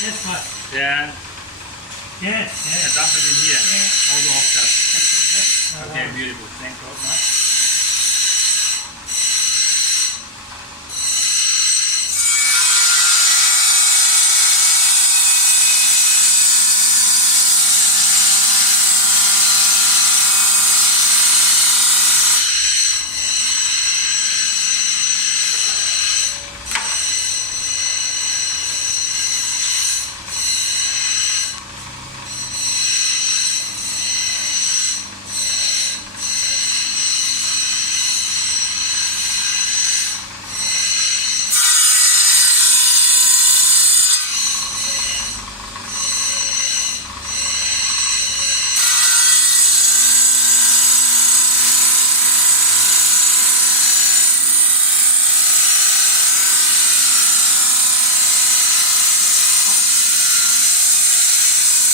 Yes, fine. Yeah, Yeah, and dump it in here. yeah. All the off stuff. That's it, yeah. Okay, beautiful. Thanks so much.